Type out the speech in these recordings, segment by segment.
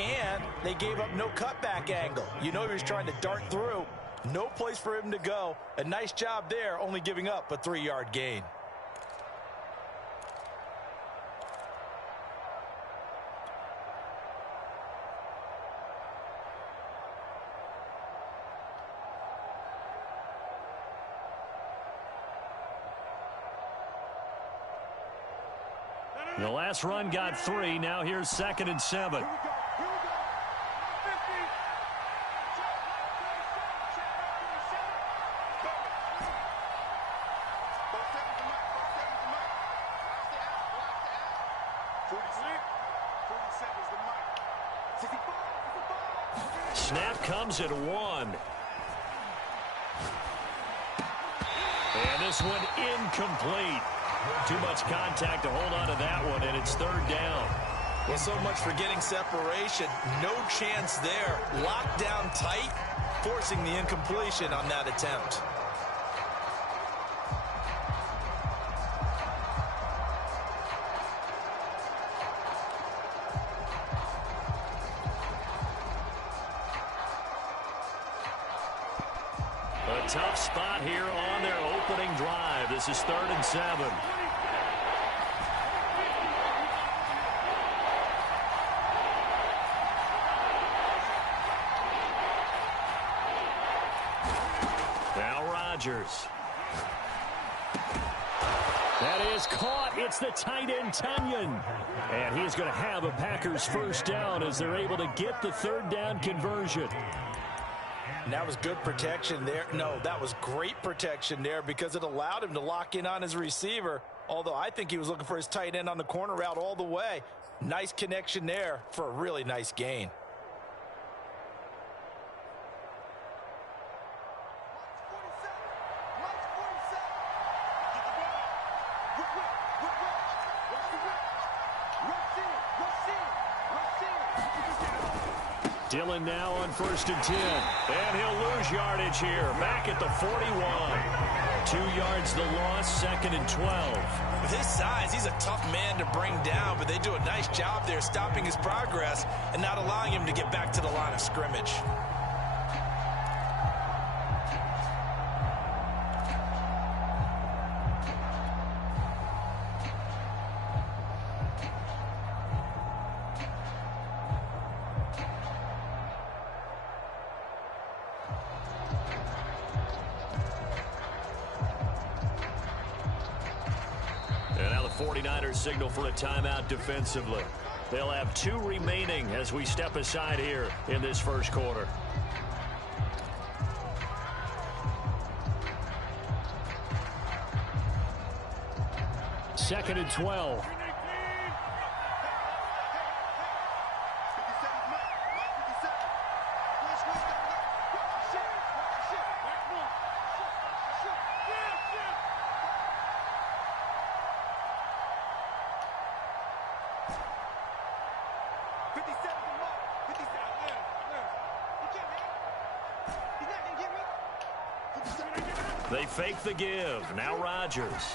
And they gave up no cutback angle. You know he was trying to dart through. No place for him to go. A nice job there, only giving up a 3-yard gain. The last run got 3. Now here's 2nd and 7. Snap comes at 1. And this one incomplete. Too much contact to hold on to that one, and it's 3rd down. Well, so much for getting separation. No chance there. Locked down tight, forcing the incompletion on that attempt. A tough spot here on their opening drive. This is 3rd and 7. Now Rodgers. That is caught. It's the tight end, Tunyon. And he's going to have a Packers first down as they're able to get the 3rd down conversion. And that was good protection there. No, that was great protection there because it allowed him to lock in on his receiver. Although I think he was looking for his tight end on the corner route all the way. Nice connection there for a really nice gain. Dillon now on 1st and 10. And he'll lose yardage here. Back at the 41. 2 yards the loss, 2nd and 12. With his size, he's a tough man to bring down, but they do a nice job there stopping his progress and not allowing him to get back to the line of scrimmage. And now the 49ers signal for a timeout defensively. They'll have 2 remaining as we step aside here in this first quarter. Second and 12. They fake the give. Now Rodgers.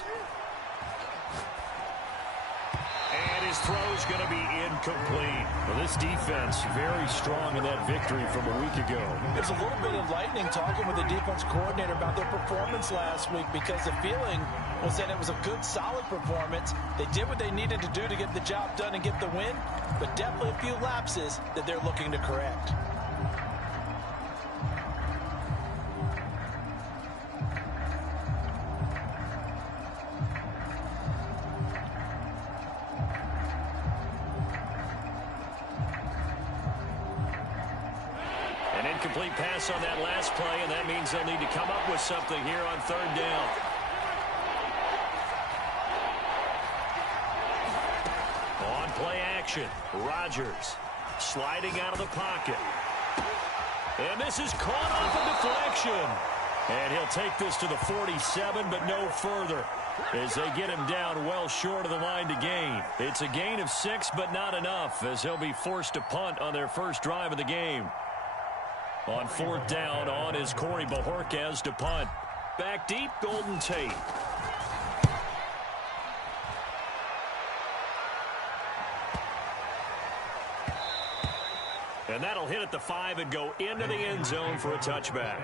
And his throw's going to be incomplete. Well, this defense very strong in that victory from a week ago. It was a little bit enlightening talking with the defense coordinator about their performance last week because the feeling was that it was a good, solid performance. They did what they needed to do to get the job done and get the win, but definitely a few lapses that they're looking to correct. Incomplete pass on that last play, and that means they'll need to come up with something here on 3rd down. On play action, Rodgers sliding out of the pocket. And this is caught off a deflection. And he'll take this to the 47, but no further, as they get him down well short of the line to gain. It's a gain of 6, but not enough, as he'll be forced to punt on their first drive of the game. On 4th down, on is Corey Bojorquez to punt. Back deep, Golden Tate. And that'll hit at the 5 and go into the end zone for a touchback.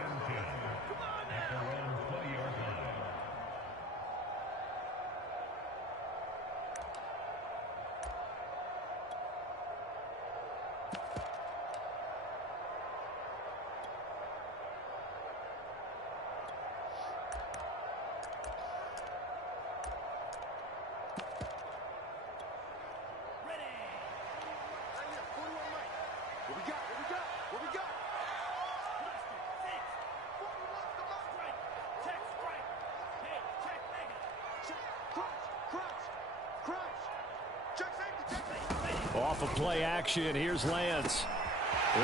Off of play action, here's Lance.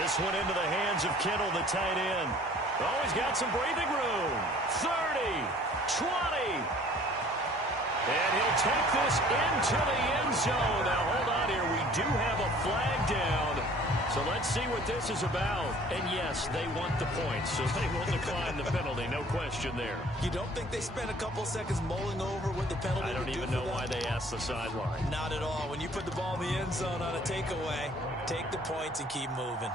This one into the hands of Kittle, the tight end. Oh, he's got some breathing room. 30, 20. And he'll take this into the end zone. Now, hold on here. We do have a flag down. So let's see what this is about. And, yes, they want the points, so they will decline the penalty. No question there. You don't think they spent a couple seconds mulling over what the penalty I don't even know why they asked the sideline. Not at all. When you put the ball in the end zone on a takeaway, take the points and keep moving.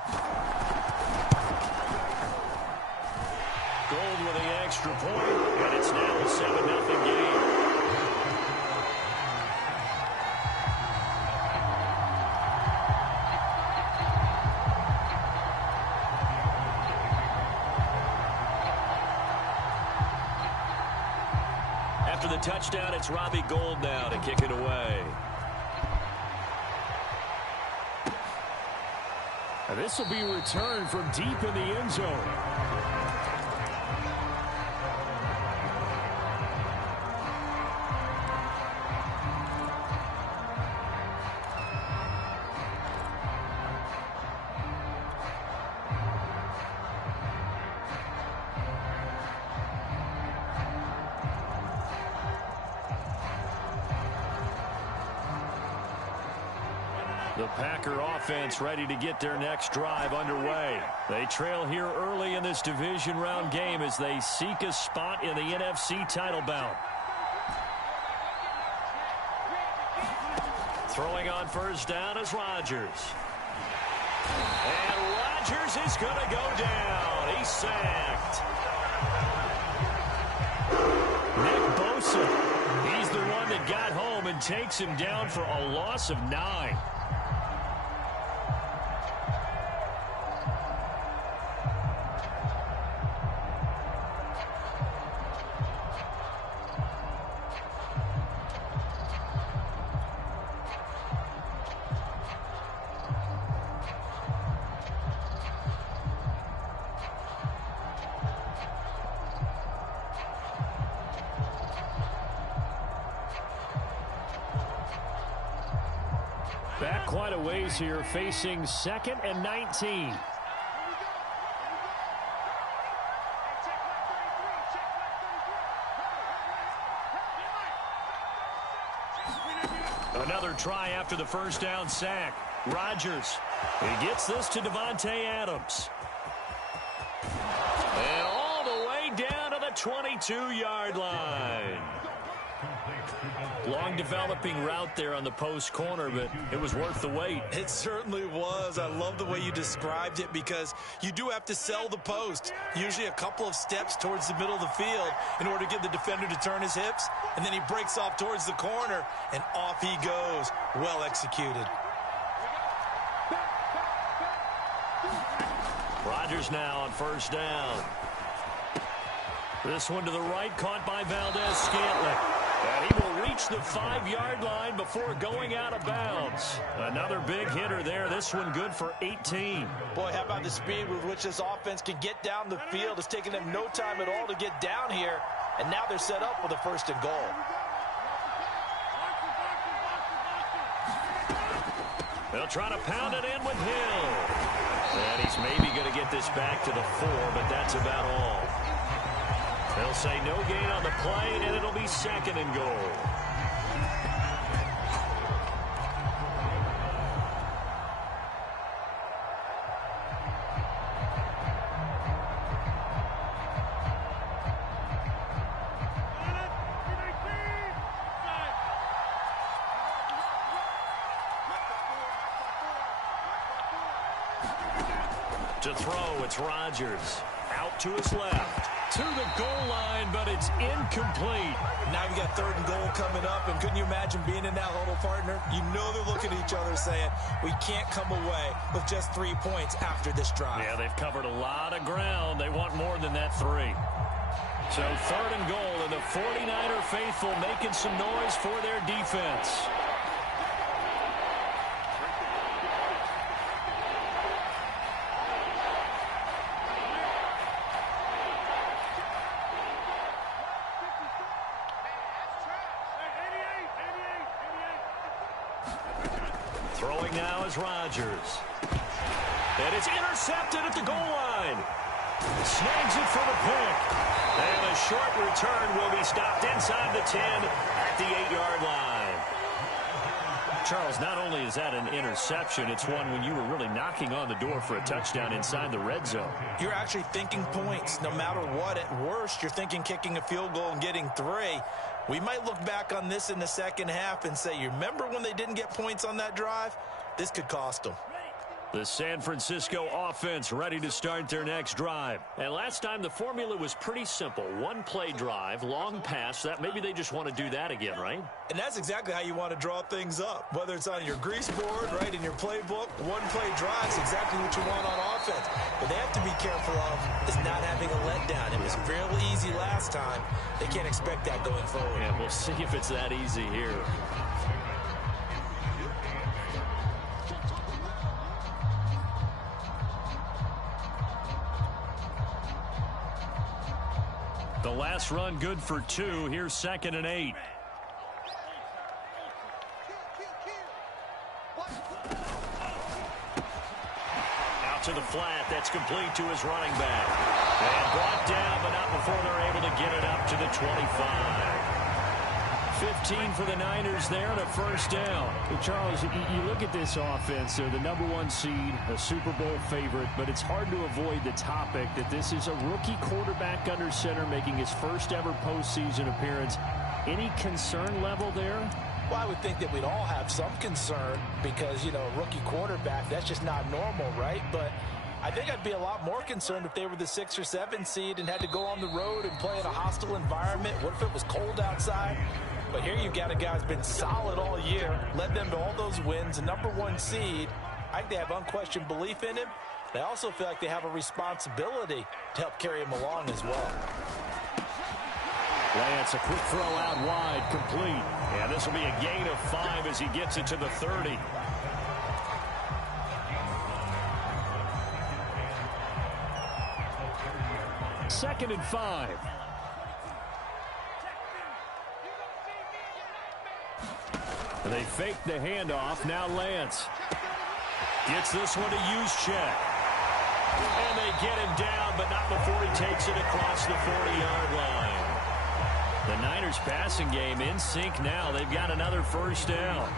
Gold with the extra point, and it's now a 7-0 game. After the touchdown, it's Robbie Gould now to kick it away. And this will be returned from deep in the end zone. The Packer offense ready to get their next drive underway. They trail here early in this division round game as they seek a spot in the NFC title bout. Throwing on first down is Rodgers. And Rodgers is going to go down. He's sacked. Nick Bosa, he's the one that got home and takes him down for a loss of 9. Back quite a ways here, facing 2nd and 19. Another try after the first down sack. Rodgers, he gets this to Devontae Adams. And all the way down to the 22-yard line. Long developing route there on the post corner, but it was worth the wait. It certainly was. I love the way you described it because you do have to sell the post. Usually a couple of steps towards the middle of the field in order to get the defender to turn his hips. And then he breaks off towards the corner, and off he goes. Well executed. Rodgers now on first down. This one to the right, caught by Valdez-Scantling. And he will reach the 5-yard line before going out of bounds. Another big hitter there. This one good for 18. Boy, how about the speed with which this offense can get down the field? It's taken them no time at all to get down here. And now they're set up with a 1st and goal. They'll try to pound it in with Hill. And he's maybe going to get this back to the 4, but that's about all. They'll say no gain on the play, and it'll be 2nd and goal. To throw, it's Rodgers. Out to his left. To the goal line, but it's incomplete. Now you got 3rd and goal coming up, and couldn't you imagine being in that huddle, partner? You know they're looking at each other saying, we can't come away with just 3 points after this drive. Yeah, they've covered a lot of ground. They want more than that 3. So 3rd and goal, and the 49er faithful making some noise for their defense. Throwing now is Rodgers. And it's intercepted at the goal line. Snags it for the pick. And a short return will be stopped inside the 10 at the 8-yard line. Charles, not only is that an interception, it's one when you were really knocking on the door for a touchdown inside the red zone. You're actually thinking points. No matter what, at worst, you're thinking kicking a field goal and getting 3. We might look back on this in the second half and say, you remember when they didn't get points on that drive? This could cost them. The San Francisco offense ready to start their next drive. And last time the formula was pretty simple. 1-play drive, long pass. That maybe they just want to do that again, right? And that's exactly how you want to draw things up. Whether it's on your grease board, right, in your playbook, 1-play drive is exactly what you want on offense. What they have to be careful of is not having a letdown. It was fairly easy last time. They can't expect that going forward. Yeah, we'll see if it's that easy here. The last run good for 2. Here's 2nd and 8. Out to the flat. That's complete to his running back. And brought down, but not before they're able to get it up to the 25. 15 for the Niners there and a first down. Well, Charles, you look at this offense, they're the #1 seed, a Super Bowl favorite, but it's hard to avoid the topic that this is a rookie quarterback under center making his first ever postseason appearance. Any concern level there? Well, I would think that we'd all have some concern because, you know, a rookie quarterback, that's just not normal, right? But I think I'd be a lot more concerned if they were the 6 or 7 seed and had to go on the road and play in a hostile environment. What if it was cold outside? But here you've got a guy who's been solid all year, led them to all those wins, a #1 seed. I think they have unquestioned belief in him. They also feel like they have a responsibility to help carry him along as well. Lance, a quick throw out wide, complete. And this will be a gain of 5 as he gets it to the 30. Second and 5. They fake the handoff. Now Lance gets this one to Juszczyk. And they get him down, but not before he takes it across the 40-yard line. The Niners passing game in sync now. They've got another first down.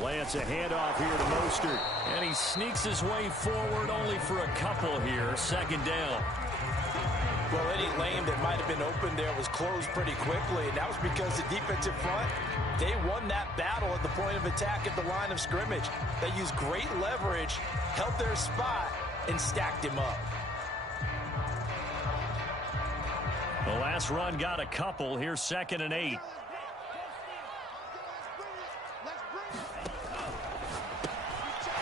Lance, a handoff here to Mostert. And he sneaks his way forward only for a couple here. Second down. Well, any lane that might have been open there was closed pretty quickly, and that was because the defensive front, they won that battle at the point of attack at the line of scrimmage. They used great leverage, held their spot, and stacked him up. The last run got a couple. Here's 2nd and 8.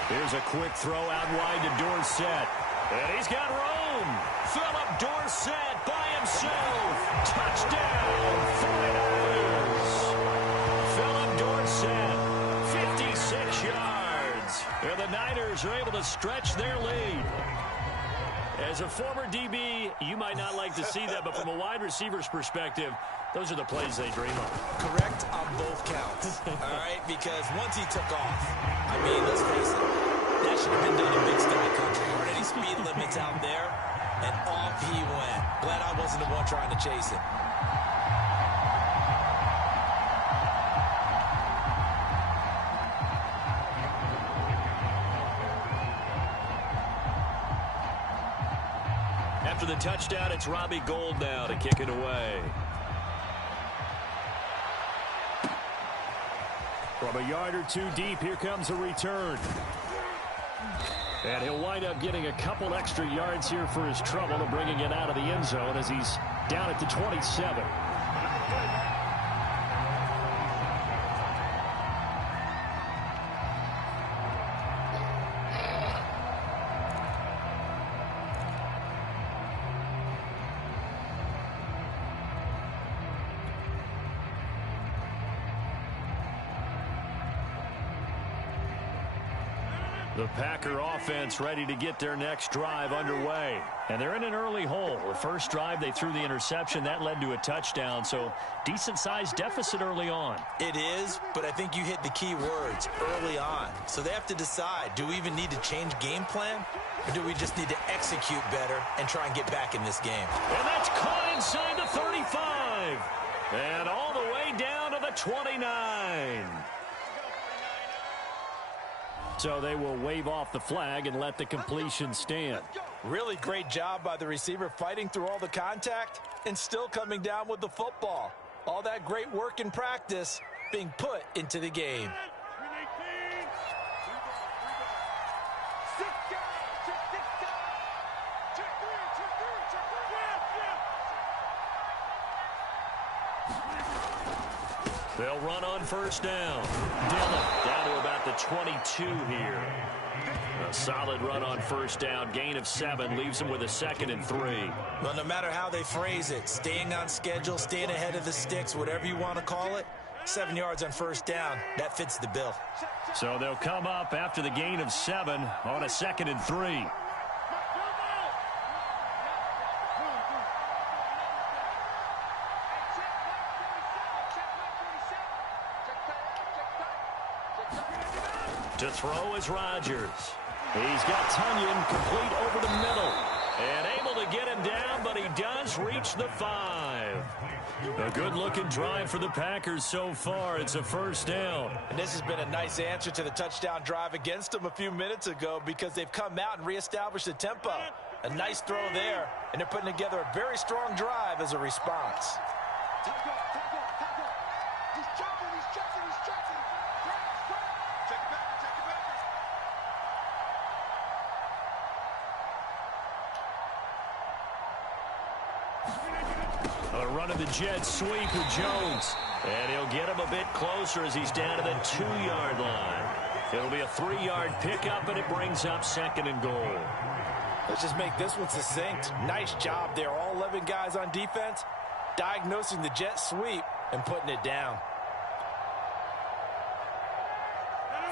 Here's a quick throw out wide to Dorsett. And he's got room. Philip Dorsett by himself. Touchdown, 49ers. Philip Dorsett, 56 yards. And the Niners are able to stretch their lead. As a former DB, you might not like to see that, but from a wide receiver's perspective, those are the plays they dream of. Correct on both counts, all right? Because once he took off, I mean, let's face it, that should have been done in Big Sky Country. Aren't any speed limits out there? And off he went. Glad I wasn't the one trying to chase it. After the touchdown, it's Robbie Gould now to kick it away. From a yard or two deep, here comes a return. And he'll wind up getting a couple extra yards here for his trouble and bringing it out of the end zone as he's down at the 27. The Packer offense ready to get their next drive underway. And they're in an early hole. The first drive, they threw the interception. That led to a touchdown, so decent-sized deficit early on. It is, but I think you hit the key words, early on. So they have to decide, do we even need to change game plan? Or do we just need to execute better and try and get back in this game? And that's caught inside the 35. And all the way down to the 29. So they will wave off the flag and let the completion stand. Really great job by the receiver fighting through all the contact and still coming down with the football. All that great work in practice being put into the game. They'll run on first down. Dillon down to about the 22 here. A solid run on first down. Gain of 7 leaves them with a 2nd and 3. Well, no matter how they phrase it, staying on schedule, staying ahead of the sticks, whatever you want to call it, 7 yards on first down, that fits the bill. So they'll come up after the gain of 7 on a 2nd and 3. To throw is Rodgers. He's got Tunyon complete over the middle. And able to get him down, but he does reach the 5. A good-looking drive for the Packers so far. It's a first down. And this has been a nice answer to the touchdown drive against them a few minutes ago because they've come out and reestablished the tempo. A nice throw there, and they're putting together a very strong drive as a response. A run of the jet sweep with Jones. And he'll get him a bit closer as he's down to the 2-yard line. It'll be a 3-yard pickup, and it brings up 2nd and goal. Let's just make this one succinct. Nice job there. All 11 guys on defense diagnosing the jet sweep and putting it down.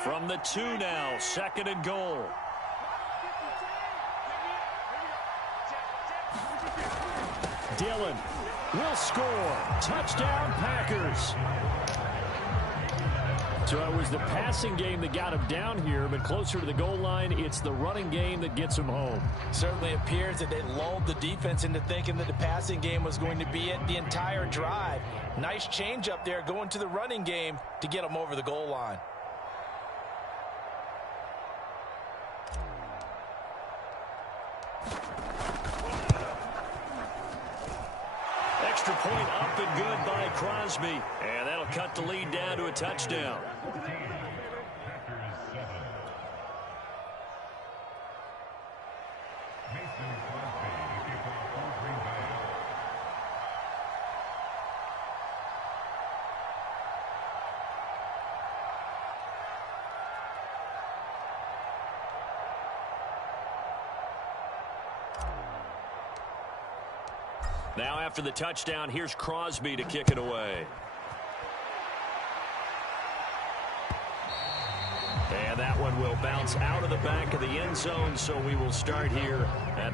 From the 2 now, 2nd and goal. Dillon will score. Touchdown, Packers. So it was the passing game that got him down here, but closer to the goal line, it's the running game that gets him home. Certainly appears that they lulled the defense into thinking that the passing game was going to be it the entire drive. Nice change up there going to the running game to get them over the goal line. Extra point up and good by Crosby. And that'll cut the lead down to a touchdown. Now after the touchdown, here's Crosby to kick it away. And that one will bounce out of the back of the end zone, so we will start here at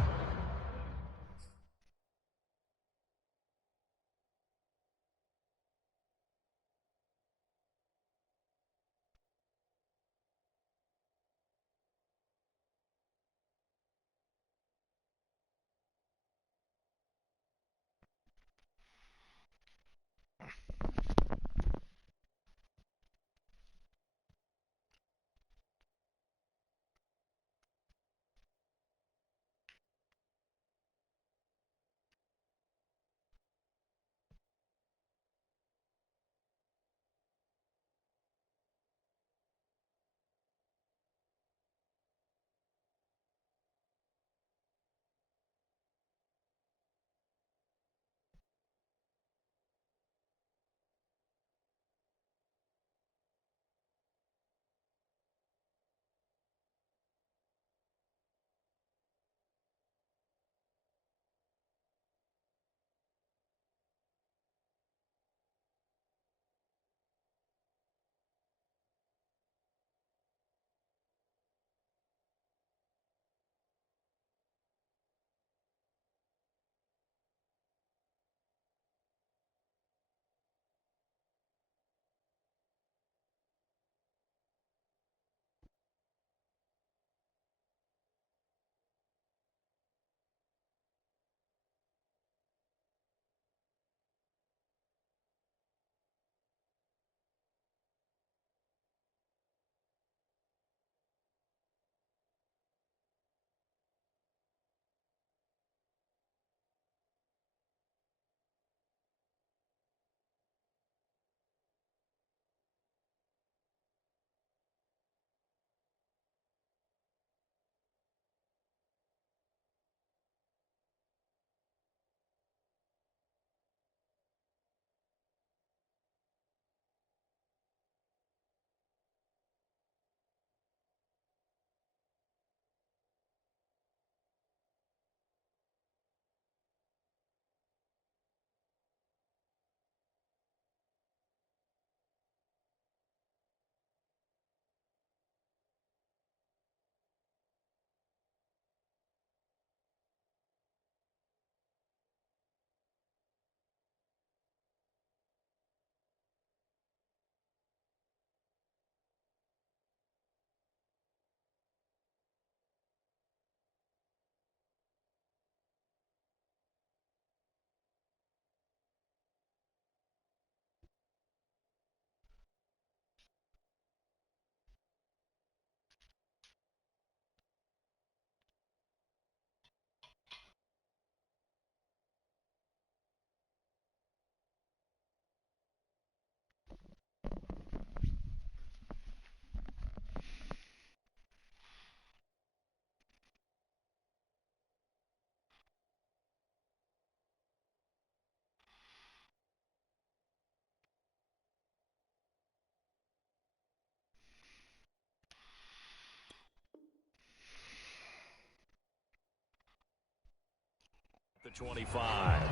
25.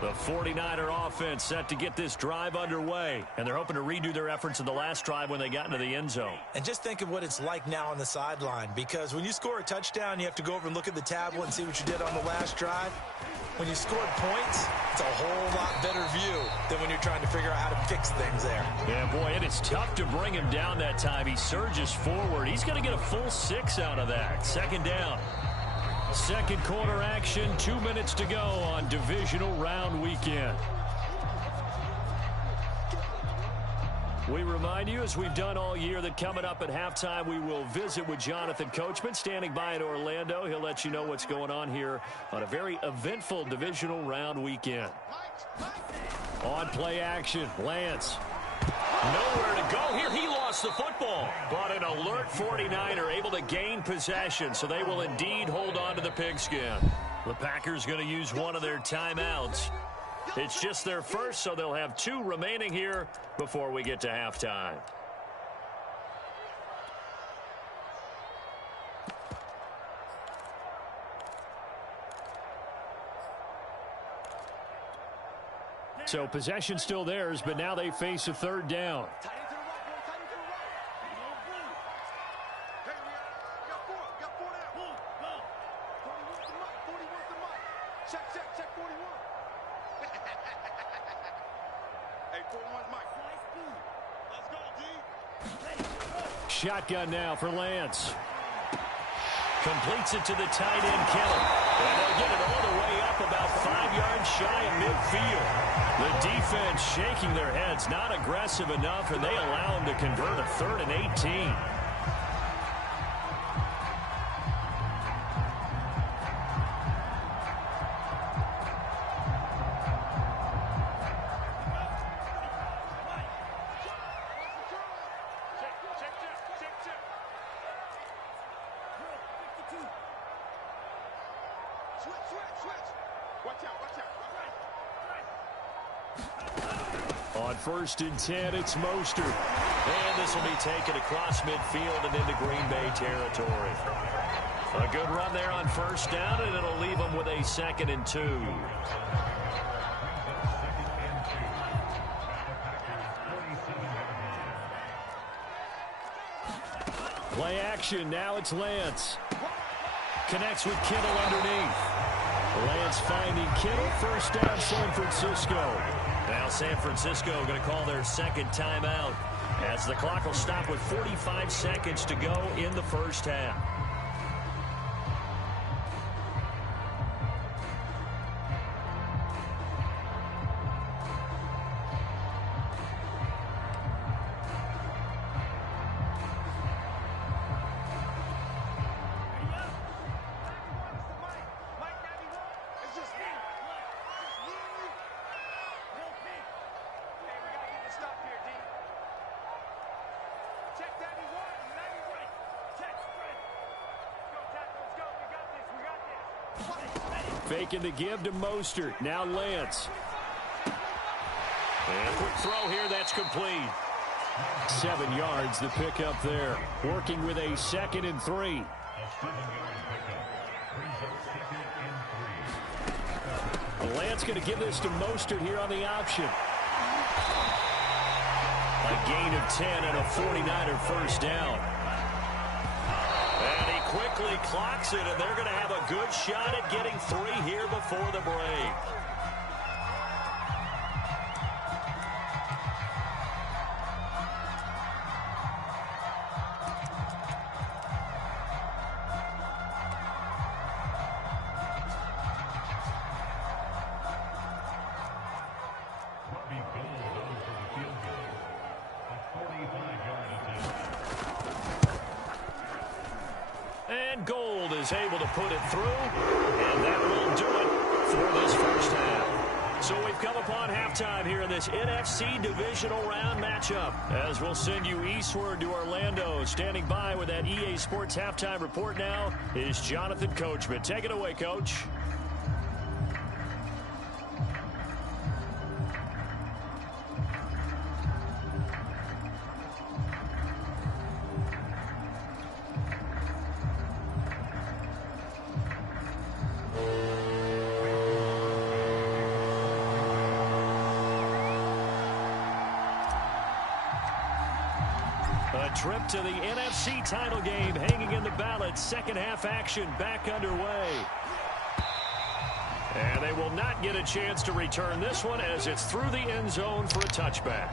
The 49er offense set to get this drive underway, and they're hoping to redo their efforts in the last drive when they got into the end zone. And just think of what it's like now on the sideline, because when you score a touchdown, you have to go over and look at the tablet and see what you did on the last drive. When you scored points, it's a whole lot better view than when you're trying to figure out how to fix things there. Yeah, boy, it is tough to bring him down that time. He surges forward. He's going to get a full 6 out of that. Second down. Second quarter action, 2 minutes to go on divisional round weekend. We remind you, as we've done all year, that coming up at halftime, we will visit with Jonathan Coachman, standing by in Orlando. He'll let you know what's going on here on a very eventful divisional round weekend. On play action, Lance. Nowhere to go here. He lost the football. But an alert 49er able to gain possession, so they will indeed hold on to the pigskin. The Packers going to use one of their timeouts. It's just their first, so they'll have 2 remaining here before we get to halftime. So possession still theirs, but now they face a third down. Shotgun now for Lance. Completes it to the tight end, Kittle. And they'll get it all the way up about 5 yards shy of midfield. The defense shaking their heads, not aggressive enough, and they allow them to convert a 3rd and 18. On 1st and 10, it's Mostert. And this will be taken across midfield and into Green Bay territory. A good run there on 1st down, and it'll leave them with a 2nd and 2. Play action, now it's Lance. Connects with Kittle underneath. Lance finding Kittle, 1st down San Francisco. Now San Francisco going to call their 2nd timeout as the clock will stop with 45 seconds to go in the 1st half. Faking the give to Mostert. Now Lance. And quick throw here, that's complete. 7 yards, the pickup there. Working with a 2nd and 3. Lance going to give this to Mostert here on the option. A gain of 10 and a 49er 1st down. And he quickly clocks it, and they're going to have a good shot at getting 3 here before the break. And Gold is able to put it through, and that will do it for this 1st half. So we've come upon halftime here in this NFC divisional round matchup. As we'll send you eastward to Orlando. Standing by with that EA Sports halftime report now is Jonathan Coachman. Take it away, Coach. Trip to the NFC title game hanging in the balance. Second half action back underway. And they will not get a chance to return this one as it's through the end zone for a touchback.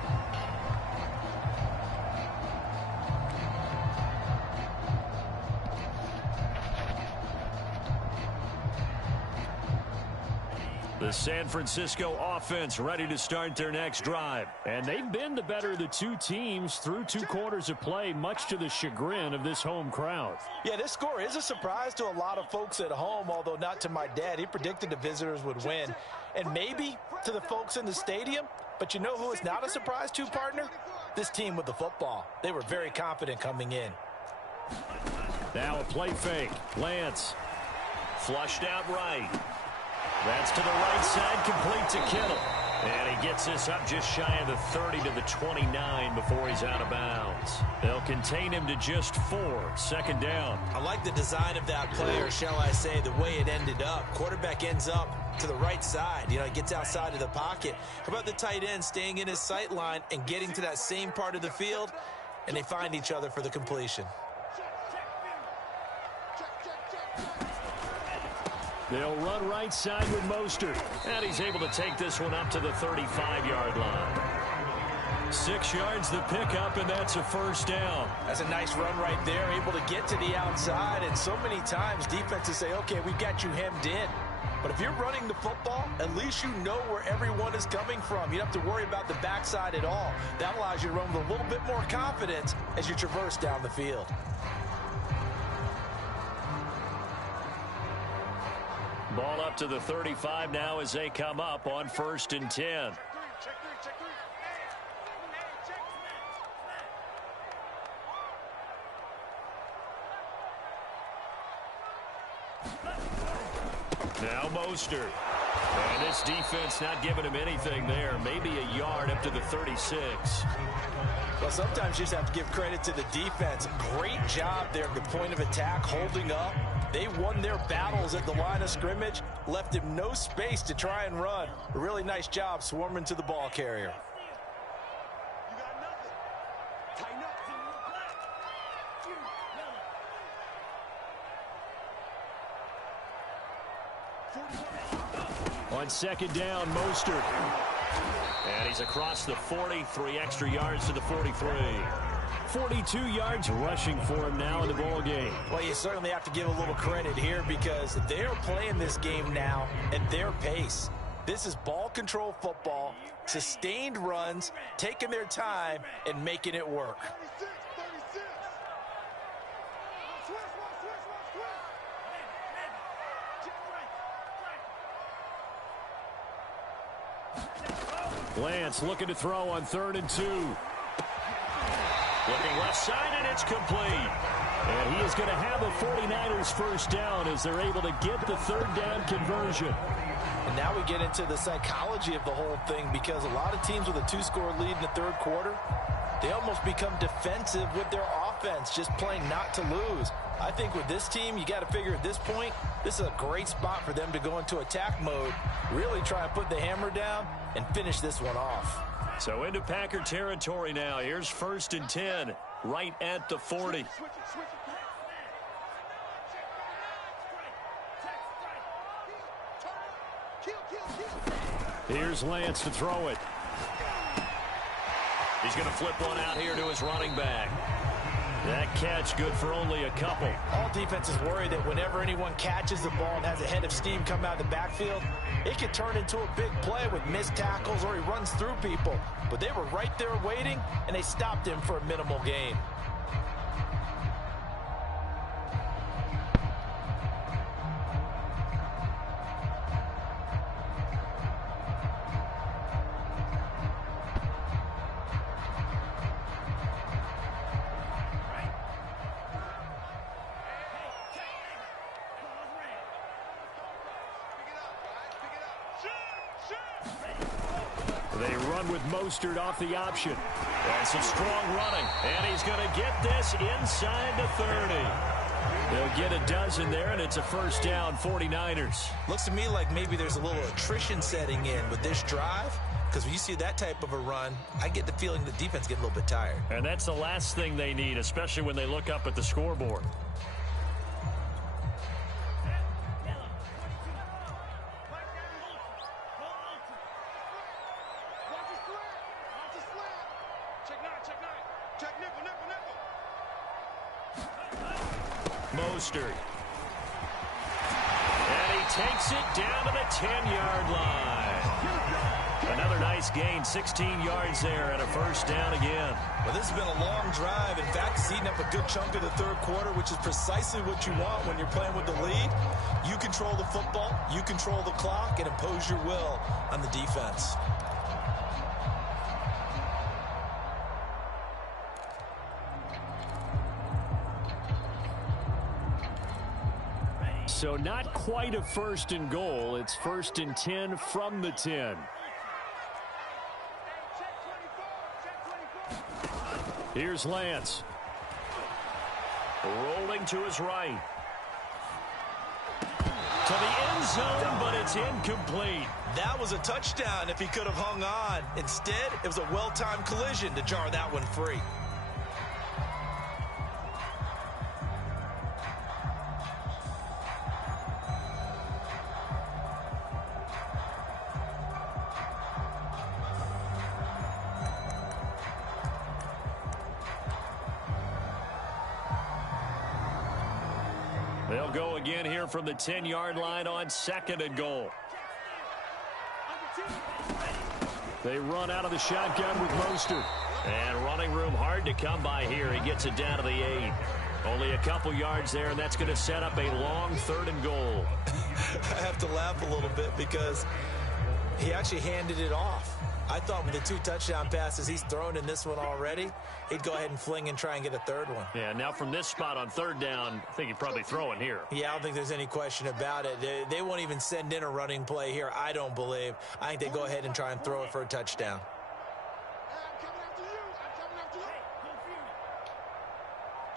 The San Francisco offense ready to start their next drive. And they've been the better of the two teams through 2 quarters of play, much to the chagrin of this home crowd. Yeah, this score is a surprise to a lot of folks at home, although not to my dad. He predicted the visitors would win. And maybe to the folks in the stadium. But you know who is not a surprise to, partner? This team with the football. They were very confident coming in. Now a play fake. Lance. Flushed out right. That's to the right side, complete to Kittle. And he gets this up just shy of the 30 to the 29 before he's out of bounds. They'll contain him to just 4. Second down. I like the design of that play, or shall I say the way it ended up. Quarterback ends up to the right side. You know, he gets outside of the pocket. How about the tight end staying in his sight line and getting to that same part of the field? And they find each other for the completion. They'll run right side with Mostert. And he's able to take this one up to the 35-yard line. 6 yards the pickup, and that's a first down. That's a nice run right there, able to get to the outside. And so many times defenses say, okay, we've got you hemmed in. But if you're running the football, at least you know where everyone is coming from. You don't have to worry about the backside at all. That allows you to run with a little bit more confidence as you traverse down the field. Ball up to the 35 now as they come up on 1st and 10. Now Mostert. And this defense not giving him anything there. Maybe a yard up to the 36. Well, sometimes you just have to give credit to the defense. Great job there at the point of attack, holding up. They won their battles at the line of scrimmage, left him no space to try and run. A really nice job swarming to the ball carrier. On second down, Mostert. And he's across the 40, 3 extra yards to the 43. 42 yards rushing for him now in the ball game. Well, you certainly have to give a little credit here because they're playing this game now at their pace. This is ball control football, sustained runs, taking their time and making it work. Lance looking to throw on 3rd and 2. Looking left side, and it's complete. And he is going to have a 49ers first down as they're able to get the 3rd down conversion. And now we get into the psychology of the whole thing because a lot of teams with a 2-score lead in the 3rd quarter, they almost become defensive with their offense, just playing not to lose. I think with this team, you got to figure at this point, this is a great spot for them to go into attack mode, really try and put the hammer down and finish this one off. So into Packer territory now. Here's 1st and 10, right at the 40. Here's Lance to throw it. He's going to flip one out here to his running back. That catch good for only a couple. All defenses worry that whenever anyone catches the ball and has a head of steam come out of the backfield, it could turn into a big play with missed tackles or he runs through people. But they were right there waiting, and they stopped him for a minimal gain. They run with Mostert off the option. And some strong running. And he's going to get this inside the 30. They'll get a dozen there, and it's a first down, 49ers. Looks to me like maybe there's a little attrition setting in with this drive, because when you see that type of a run, I get the feeling the defense getting a little bit tired. And that's the last thing they need, especially when they look up at the scoreboard. Mostert. And he takes it down to the 10-yard line. Another nice gain, 16 yards there, and a first down again. Well, this has been a long drive. In fact, it's eating up a good chunk of the third quarter, which is precisely what you want when you're playing with the lead. You control the football, you control the clock, and impose your will on the defense. So not quite a first and goal. It's first and 10 from the 10. Here's Lance. Rolling to his right. To the end zone, but it's incomplete. That was a touchdown if he could have hung on. Instead, it was a well-timed collision to jar that one free. They'll go again here from the 10-yard line on second and goal. They run out of the shotgun with Mostert. And running room hard to come by here. He gets it down to the 8. Only a couple yards there, and that's going to set up a long third and goal. I have to laugh a little bit because he actually handed it off. I thought with the 2 touchdown passes he's thrown in this one already, he'd go ahead and fling and try and get a third one. Yeah, now from this spot on third down, I think he'd probably throw it here. Yeah, I don't think there's any question about it. They won't even send in a running play here, I don't believe. I think they go ahead and try and throw it for a touchdown. I'm coming after you. I'm coming after you.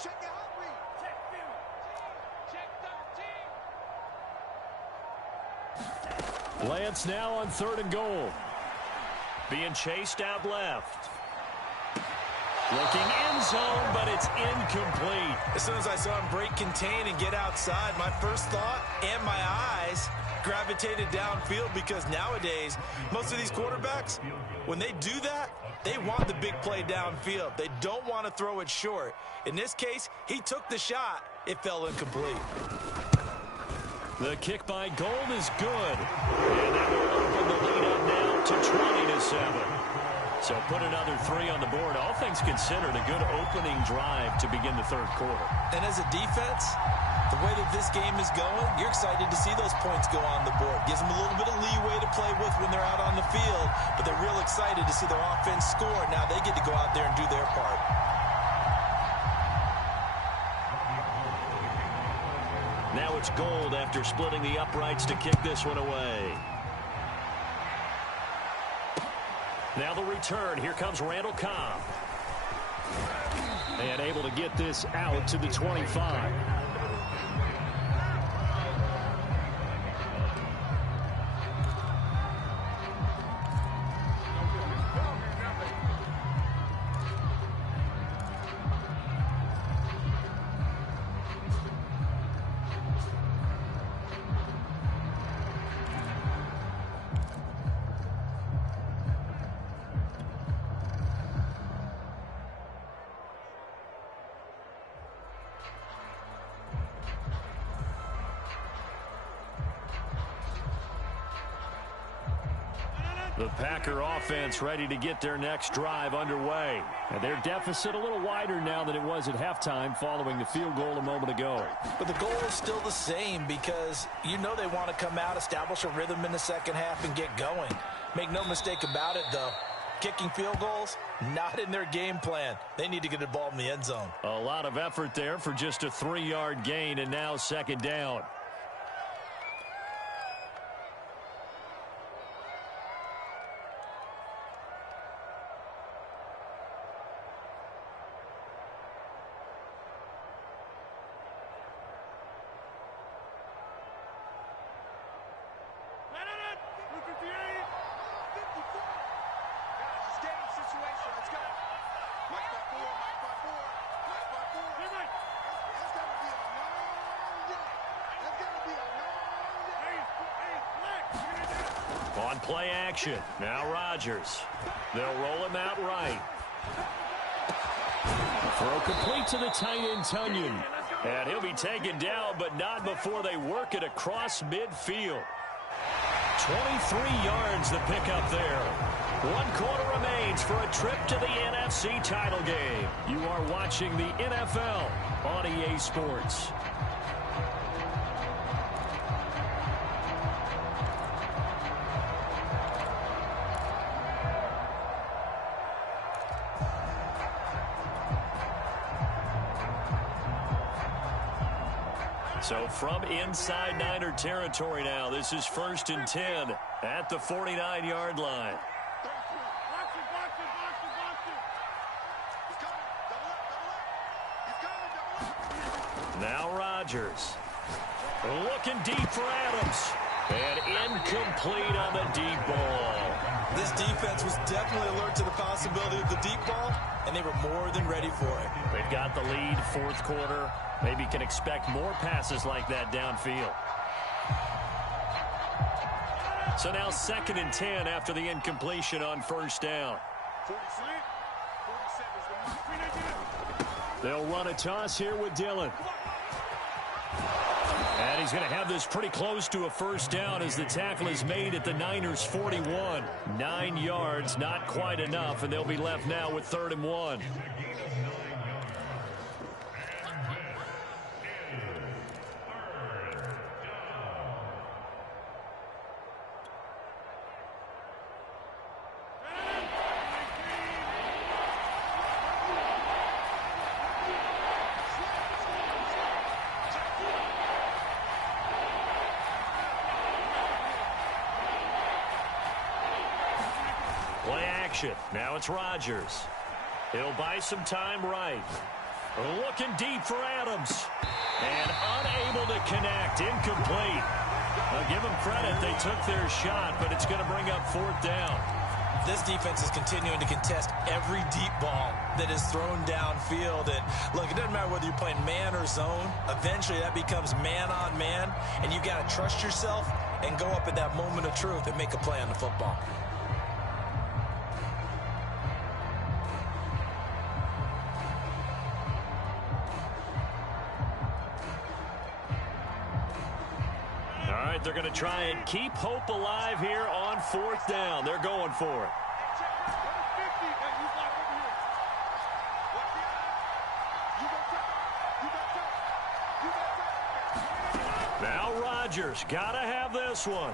Check your heart rate. Check 13. Lance now on third and goal. Being chased out left. Looking end zone, but it's incomplete. As soon as I saw him break contain and get outside, my first thought and my eyes gravitated downfield, because nowadays, most of these quarterbacks, when they do that, they want the big play downfield. They don't want to throw it short. In this case, he took the shot. It fell incomplete. The kick by Gold is good. And that will open the lead up now to 20-7. So put another 3 on the board. All things considered, a good opening drive to begin the third quarter. And as a defense, the way that this game is going, you're excited to see those points go on the board. Gives them a little bit of leeway to play with when they're out on the field, but they're real excited to see their offense score. Now they get to go out there and do their part. Now it's Gold after splitting the uprights to kick this one away. Now the return. Here comes Randall Cobb. And able to get this out to the 25. The Packer offense ready to get their next drive underway. And their deficit a little wider now than it was at halftime following the field goal a moment ago. But the goal is still the same, because you know they want to come out, establish a rhythm in the second half, and get going. Make no mistake about it, though. Kicking field goals, not in their game plan. They need to get the ball in the end zone. A lot of effort there for just a 3-yard gain, and now second down. On play action, now Rodgers. They'll roll him out right. Throw complete to the tight end, Tunyon. And he'll be taken down, but not before they work it across midfield. 23 yards the pickup there. 1 quarter remains for a trip to the NFC title game. You are watching the NFL on EA Sports. So from inside Niner territory now, this is 1st and 10 at the 49-yard line. Now Rodgers. Looking deep for Adams. And incomplete on the deep ball. This defense was definitely alert to the possibility of the deep ball, and they were more than ready for it. They've got the lead, 4th quarter. Maybe can expect more passes like that downfield. So now 2nd and 10 after the incompletion on 1st down. They'll run a toss here with Dillon. And he's going to have this pretty close to a 1st down as the tackle is made at the Niners' 41. 9 yards, not quite enough, and they'll be left now with 3rd and 1. Play action. Now it's Rodgers. He'll buy some time right. Looking deep for Adams. And unable to connect. Incomplete. I'll give them credit. They took their shot, but it's going to bring up 4th down. This defense is continuing to contest every deep ball that is thrown downfield. And look, it doesn't matter whether you're playing man or zone. Eventually that becomes man on man. And you got to trust yourself and go up at that moment of truth and make a play on the football. They're going to try and keep hope alive here on 4th down. They're going for it. Now Rodgers, got to have this one.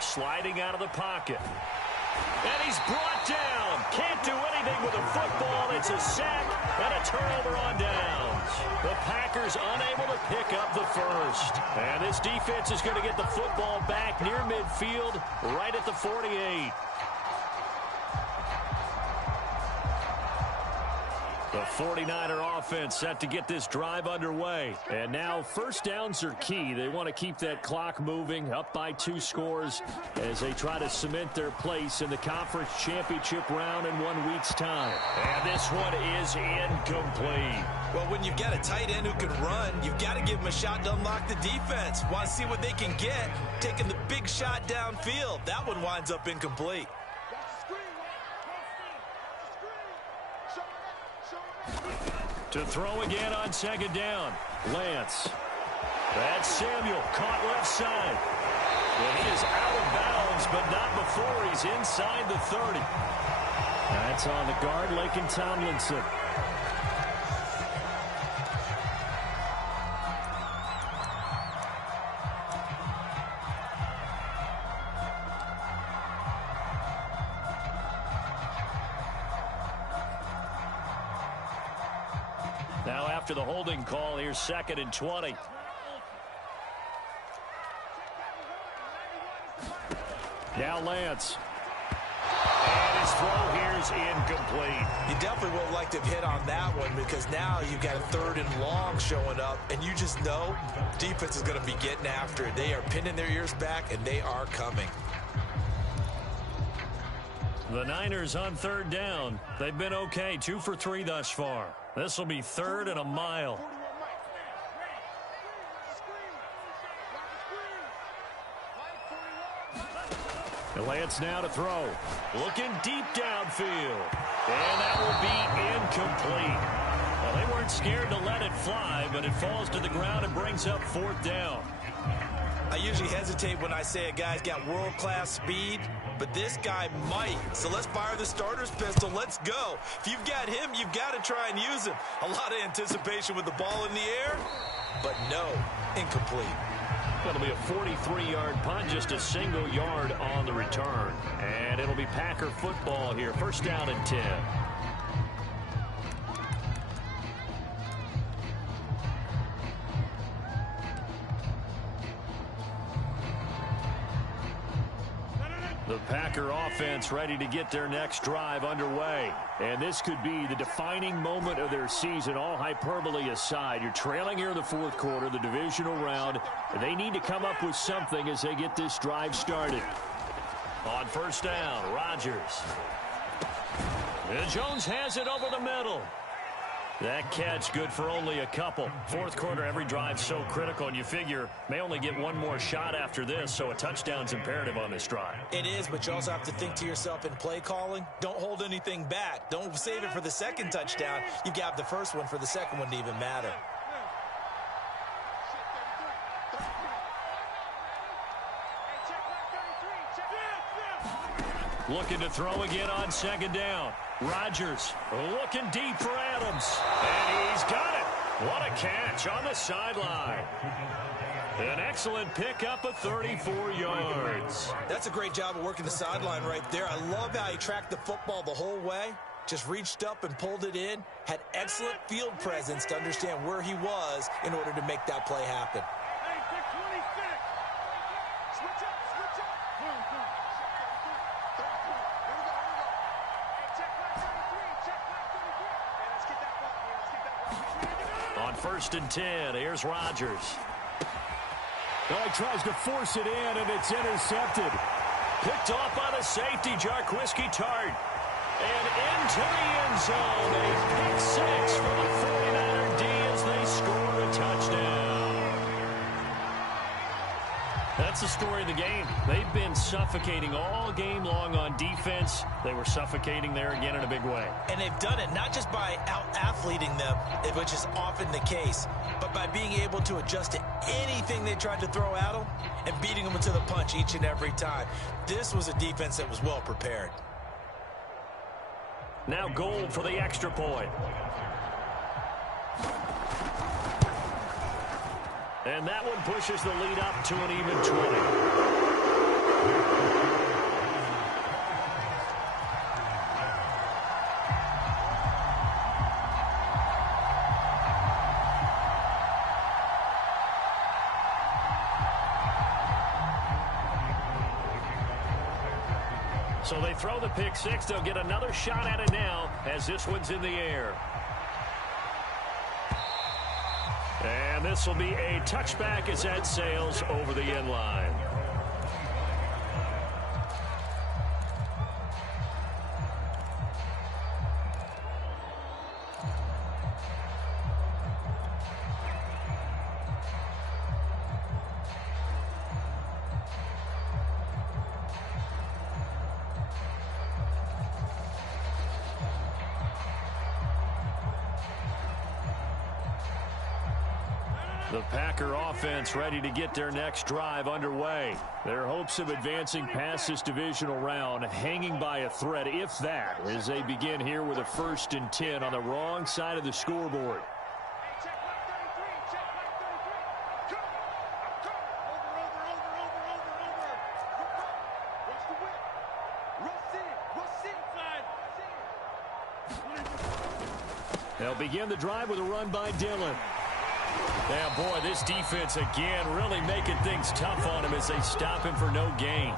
Sliding out of the pocket. And he's brought down. Can't do anything with a football. It's a sack and a turnover on downs. The Packers unable to pick up the 1st. And this defense is going to get the football back near midfield, right at the 48. The 49er offense set to get this drive underway. And now 1st downs are key. They want to keep that clock moving, up by 2 scores as they try to cement their place in the conference championship round in 1 week's time. And this one is incomplete. Well, when you've got a tight end who can run, you've got to give him a shot to unlock the defense. Want to see what they can get, taking the big shot downfield. That one winds up incomplete. To throw again on 2nd down. Lance. That's Samuel, caught left side. And he is out of bounds, but not before he's inside the 30. That's on the guard, Laken Tomlinson. Now after the holding call, here's 2nd and 20. Now Lance. And his throw here is incomplete. You definitely would like to have hit on that one because now you've got a 3rd and long showing up, and you just know defense is going to be getting after it. They are pinning their ears back, and they are coming. The Niners on third down. They've been okay, 2 for 3 thus far. This will be 3rd and a mile. Lance now to throw. Looking deep downfield. And that will be incomplete. Well, they weren't scared to let it fly, but it falls to the ground and brings up 4th down. I usually hesitate when I say a guy's got world-class speed, but this guy might. So let's fire the starter's pistol. Let's go. If you've got him, you've got to try and use him. A lot of anticipation with the ball in the air, but no, incomplete. It'll be a 43-yard punt, just a single yard on the return. And it'll be Packer football here, 1st down and 10. The Packer offense ready to get their next drive underway. And this could be the defining moment of their season, all hyperbole aside. You're trailing here in the 4th quarter, the divisional round. And they need to come up with something as they get this drive started. On 1st down, Rodgers. And Jones has it over the middle. That catch good for only a couple. 4th quarter, every drive so critical, and you figure may only get one more shot after this, so a touchdown's imperative on this drive. It is, but you also have to think to yourself in play calling, don't hold anything back. Don't save it for the 2nd touchdown. You got the 1st one for the 2nd one to even matter. Looking to throw again on 2nd down. Rodgers looking deep for Adams. And he's got it. What a catch on the sideline. An excellent pickup of 34 yards. That's a great job of working the sideline right there. I love how he tracked the football the whole way. Just reached up and pulled it in. Had excellent field presence to understand where he was in order to make that play happen. On 1st and 10, here's Rodgers. Well, he tries to force it in, and it's intercepted. Picked off by the safety, Jarquiski Tart. And into the end zone, a pick 6 for the 49er D as they score a touchdown. That's the story of the game. They've been suffocating all game long on defense. They were suffocating there again in a big way. And they've done it not just by out-athleting them, which is often the case, but by being able to adjust to anything they tried to throw at them and beating them to the punch each and every time. This was a defense that was well prepared. Now Gold for the extra point. And that one pushes the lead up to an even 20. So they throw the pick 6. They'll get another shot at it now as this one's in the air. And this will be a touchback as that sails over the end line. The Packer offense ready to get their next drive underway. Their hopes of advancing past this divisional round hanging by a thread, if that, as they begin here with a 1st and 10 on the wrong side of the scoreboard. They'll begin the drive with a run by Dillon. Yeah, boy, this defense again really making things tough on him as they stop him for no gain.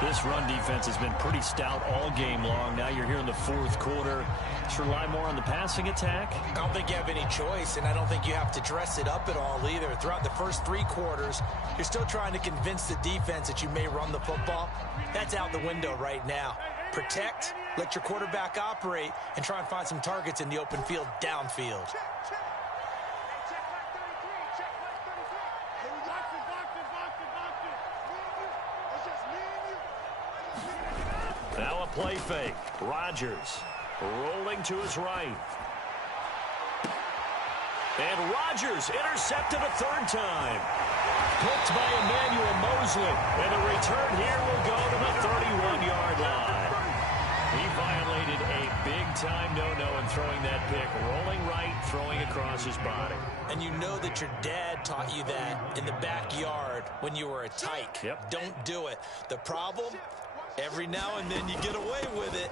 This run defense has been pretty stout all game long. Now you're here in the 4th quarter. Just rely more on the passing attack. I don't think you have any choice, and I don't think you have to dress it up at all either. Throughout the first 3 quarters, you're still trying to convince the defense that you may run the football. That's out the window right now. Protect, let your quarterback operate, and try and find some targets in the open field downfield. Now a play fake. Rodgers rolling to his right. And Rodgers intercepted a third time. Picked by Emmanuel Mosley. And the return here will go to the 31-yard line. He violated a big-time no-no in throwing that pick. Rolling right, throwing across his body. And you know that your dad taught you that in the backyard when you were a tyke. Yep. Don't do it. The problem, every now and then you get away with it.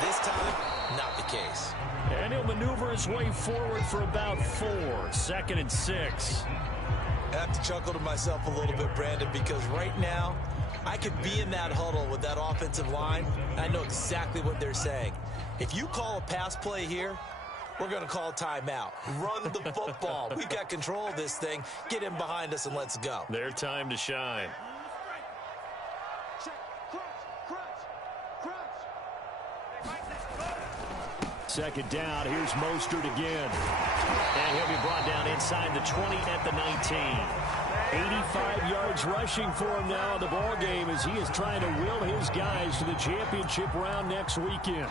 This time, not the case. And he'll maneuver his way forward for about 4. 2nd and 6. I have to chuckle to myself a little bit, Brandon, because right now, I could be in that huddle with that offensive line, and I know exactly what they're saying. If you call a pass play here, we're going to call timeout. Run the football. We've got control of this thing. Get in behind us and let's go. Their time to shine. Second down, here's Mostert again. And he'll be brought down inside the 20 at the 19. 85 yards rushing for him now in the ball game as he is trying to will his guys to the championship round next weekend.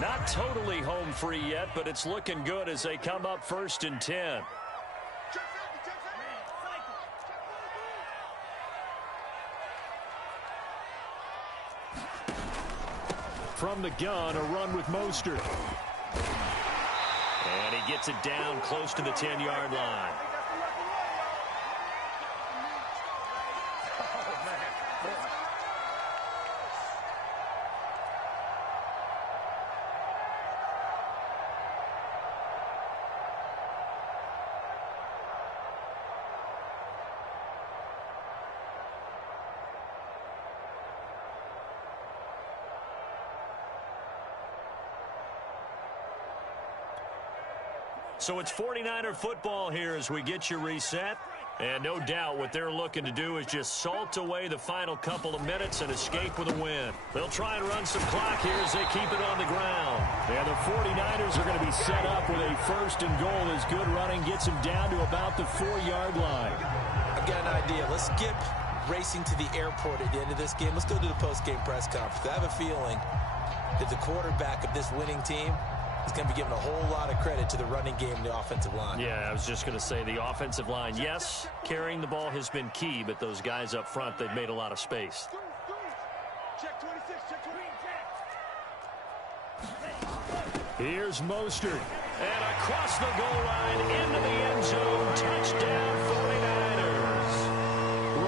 Not totally home free yet, but it's looking good as they come up 1st and 10. From the gun, a run with Mostert. And he gets it down close to the 10-yard line. So it's 49er football here as we get you reset. And no doubt what they're looking to do is just salt away the final couple of minutes and escape with a win. They'll try and run some clock here as they keep it on the ground. Yeah, the 49ers are going to be set up with a 1st and goal as good running gets them down to about the 4-yard line. I've got an idea. Let's skip racing to the airport at the end of this game. Let's go to the post-game press conference. I have a feeling that the quarterback of this winning team is going to be given a whole lot of credit to the running game and the offensive line. Yeah, I was just going to say the offensive line, yes, carrying the ball has been key, but those guys up front, they've made a lot of space. Check 26, check 20. Here's Mostert. And across the goal line into the end zone. Touchdown 49ers.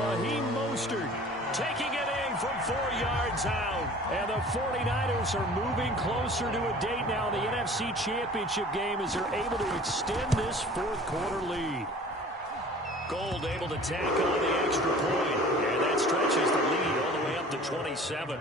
Raheem Mostert taking it in from 4 yards out. And the 49ers are moving closer to a date now in the NFC Championship game as they're able to extend this 4th quarter lead. Gold able to tack on the extra point. And that stretches the lead all the way up to 27.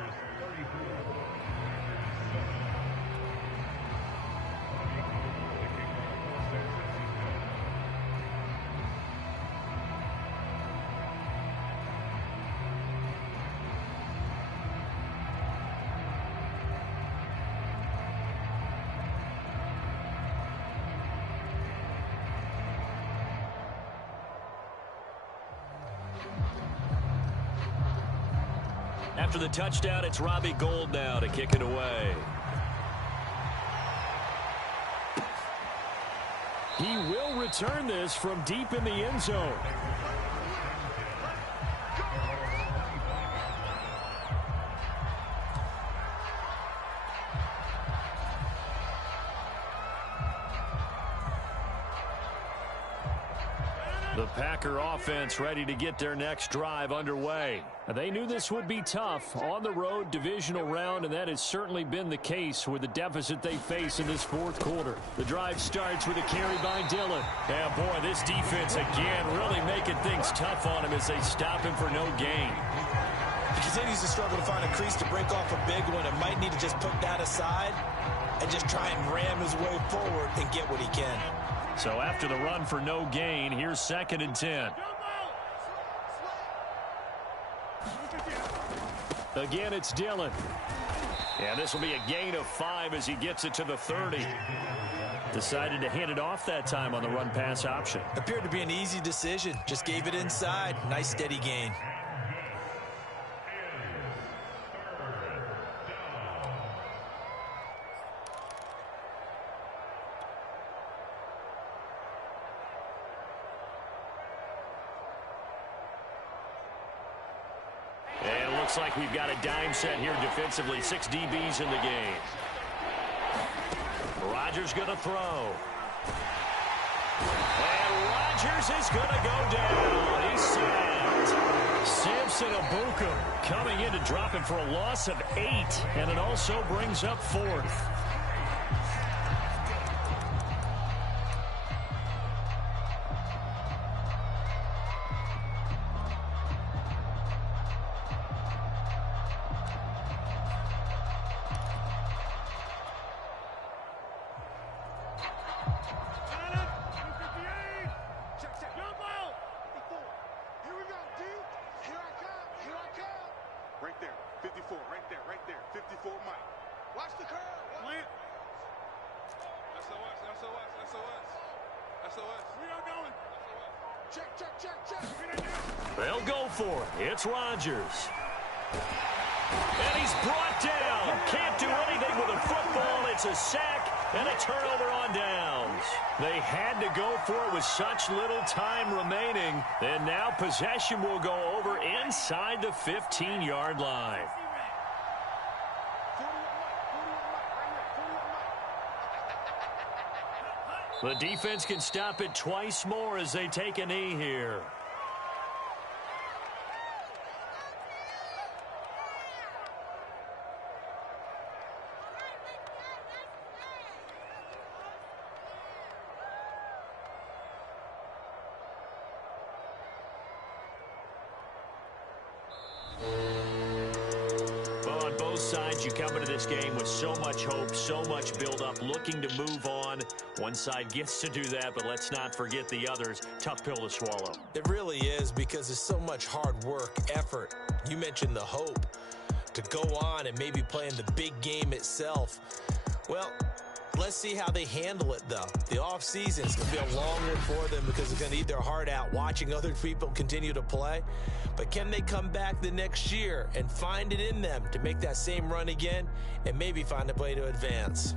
After the touchdown, it's Robbie Gould now to kick it away. He will return this from deep in the end zone. The Packer offense ready to get their next drive underway. They knew this would be tough on the road divisional round, and that has certainly been the case with the deficit they face in this fourth quarter. The drive starts with a carry by Dillon. Yeah, boy, this defense again really making things tough on him as they stop him for no gain. He continues to struggle to find a crease to break off a big one and might need to just put that aside and just try and ram his way forward and get what he can. So after the run for no gain, here's 2nd and 10. Again, it's Dillon. And this will be a gain of 5 as he gets it to the 30. Decided to hand it off that time on the run-pass option. Appeared to be an easy decision. Just gave it inside. Nice steady gain. Looks like we've got a dime set here defensively. 6 DBs in the game. Rodgers going to throw. And Rodgers is going to go down. He's sacked. Samson Abuka coming in to drop him for a loss of 8, and it also brings up 4th. They'll go for it. It's Rodgers. And he's brought down. Can't do anything with a football. It's a sack and a turnover on downs. They had to go for it with such little time remaining. And now possession will go over inside the 15-yard line. The defense can stop it twice more as they take a knee here. You come into this game with so much hope, so much build-up, looking to move on. One side gets to do that, but let's not forget the others. Tough pill to swallow. It really is, because there's so much hard work, effort. You mentioned the hope to go on and maybe play in the big game itself. Well, let's see how they handle it, though. The offseason is going to be a long one for them because they're going to eat their heart out watching other people continue to play. But can they come back the next year and find it in them to make that same run again and maybe find a way to advance?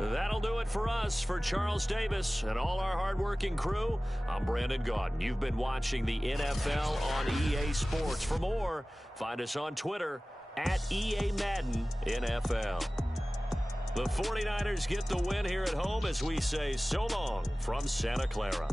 That'll do it for us. For Charles Davis and all our hardworking crew, I'm Brandon Gaudin. You've been watching the NFL on EA Sports. For more, find us on Twitter at EA Madden NFL. The 49ers get the win here at home as we say so long from Santa Clara.